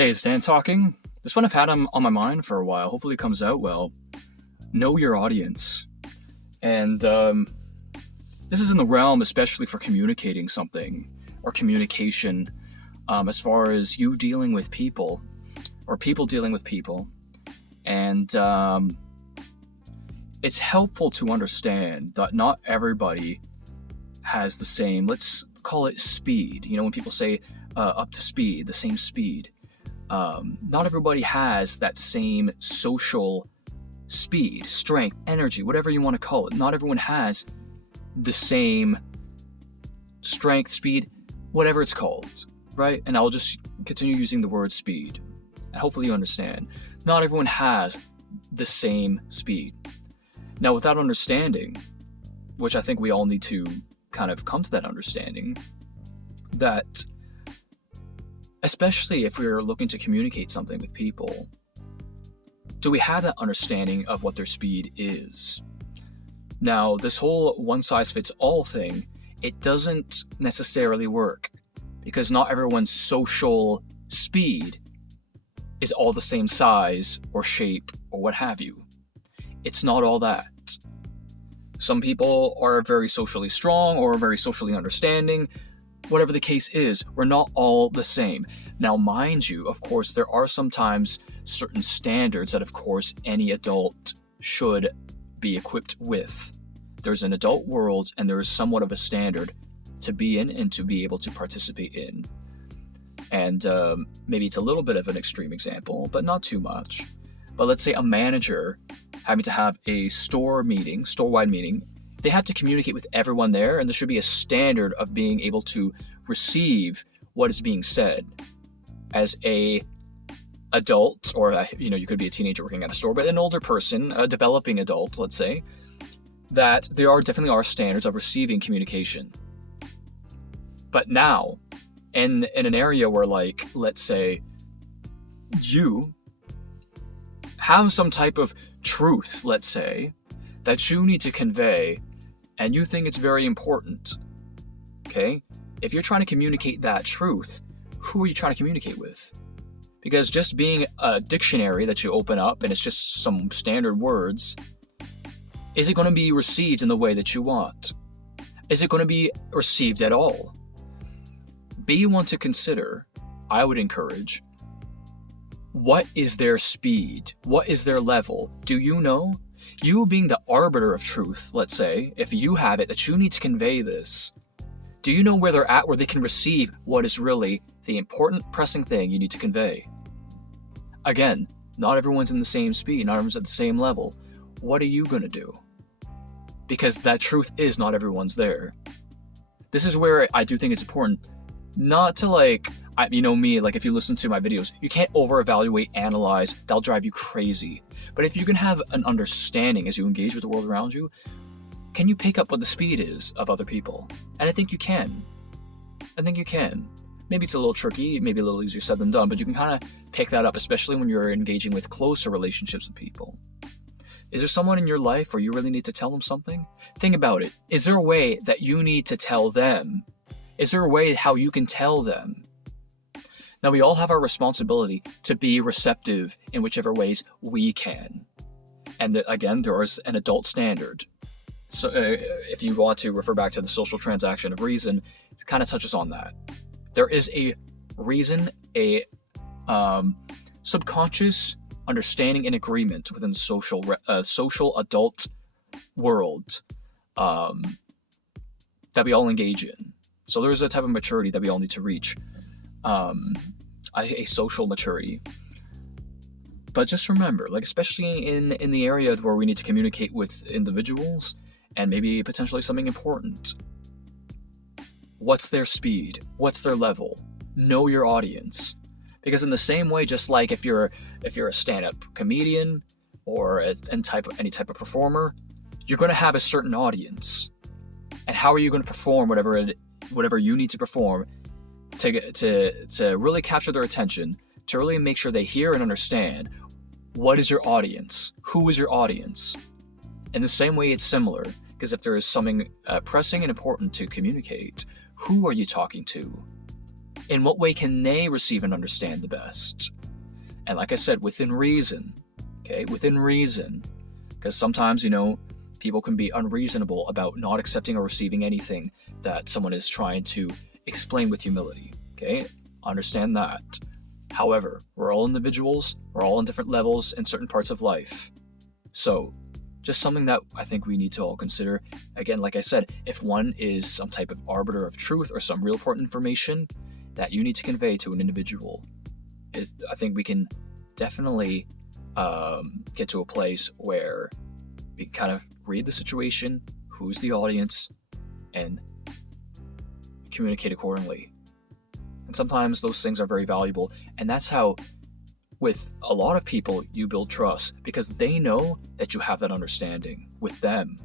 Hey, it's Dan talking. This one I've had on my mind for a while. Hopefully it comes out well. Know your audience. And this is in the realm, especially for communicating something or communication, as far as you dealing with people or people dealing with people. And it's helpful to understand that not everybody has the same, let's call it speed. You know, when people say up to speed, the same speed. Not everybody has that same social speed, strength, energy, whatever you want to call it. Not everyone has the same strength, speed, whatever it's called, right? And I'll just continue using the word speed. And hopefully you understand. Not everyone has the same speed. Now, with that understanding, which I think we all need to kind of come to that understanding, that especially if we're looking to communicate something with people, do we have that understanding of what their speed is? Now, this whole one-size-fits-all thing, it doesn't necessarily work because not everyone's social speed is all the same size or shape or what have you. It's not all that. Some people are very socially strong or very socially understanding. Whatever the case is, we're not all the same. Now, mind you, of course, there are sometimes certain standards that, of course, any adult should be equipped with. There's an adult world, and there is somewhat of a standard to be in and to be able to participate in. And maybe it's a little bit of an extreme example, but not too much. But let's say a manager having to have a store-wide meeting, they have to communicate with everyone there, and there should be a standard of being able to receive what is being said. As a adult, or you could be a teenager working at a store, but an older person, a developing adult, let's say, that there definitely are standards of receiving communication. But now, in an area where, like, let's say, you have some type of truth, let's say, that you need to convey, and you think it's very important, okay? If you're trying to communicate that truth, who are you trying to communicate with? Because just being a dictionary that you open up and it's just some standard words, is it going to be received in the way that you want? Is it going to be received at all? Be one to consider, I would encourage, what is their speed? What is their level? Do you know? You being the arbiter of truth, let's say, if you have it that you need to convey this, do you know where they're at, where they can receive what is really the important, pressing thing you need to convey? Again, not everyone's in the same speed, not everyone's at the same level. What are you going to do? Because that truth is not everyone's there. This is where I do think it's important not to, like, me, like, if you listen to my videos, you can't over-evaluate, analyze, that'll drive you crazy. But if you can have an understanding as you engage with the world around you, can you pick up what the speed is of other people? And I think you can. Maybe it's a little tricky, maybe a little easier said than done, but you can kind of pick that up, especially when you're engaging with closer relationships with people. Is there someone in your life where you really need to tell them something? Think about it. Is there a way that you need to tell them? Is there a way how you can tell them? Now, we all have our responsibility to be receptive in whichever ways we can. And again, there is an adult standard. So if you want to refer back to the social transaction of reason, it kind of touches on that. There is a reason, a subconscious understanding and agreement within the social adult world that we all engage in. So there's a type of maturity that we all need to reach. A social maturity. But just remember, like, especially in the area where we need to communicate with individuals and maybe potentially something important, what's their speed? What's their level? Know your audience. Because in the same way, just like if you're a stand-up comedian or any type of performer, you're going to have a certain audience. And how are you going to perform whatever you need to perform to really capture their attention, to really make sure they hear and understand what is your audience? Who is your audience? In the same way, it's similar, because if there is something pressing and important to communicate, who are you talking to? In what way can they receive and understand the best? And like I said, within reason, okay, within reason, because sometimes, people can be unreasonable about not accepting or receiving anything that someone is trying to explain with humility, okay? Understand that. However, we're all individuals, we're all on different levels in certain parts of life. So, just something that I think we need to all consider. Again, like I said, if one is some type of arbiter of truth or some real important information that you need to convey to an individual, I think we can definitely get to a place where we can kind of read the situation, who's the audience, and communicate accordingly. And sometimes those things are very valuable, and that's how, with a lot of people, you build trust, because they know that you have that understanding with them.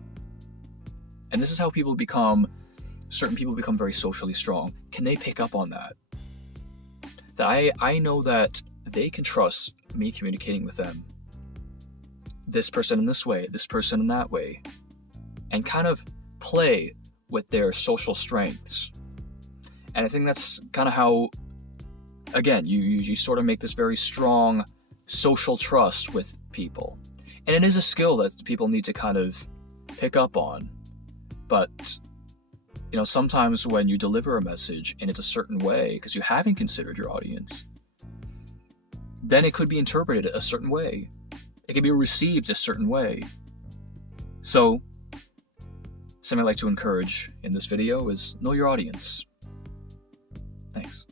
And this is how certain people become very socially strong. Can they pick up on that? That I know that they can trust me communicating with them. This person in this way, this person in that way. And kind of play with their social strengths. And I think that's kind of how, again, you sort of make this very strong social trust with people. And it is a skill that people need to kind of pick up on. But, sometimes when you deliver a message and it's a certain way, because you haven't considered your audience, then it could be interpreted a certain way. It can be received a certain way. So, something I'd like to encourage in this video is know your audience. Thanks.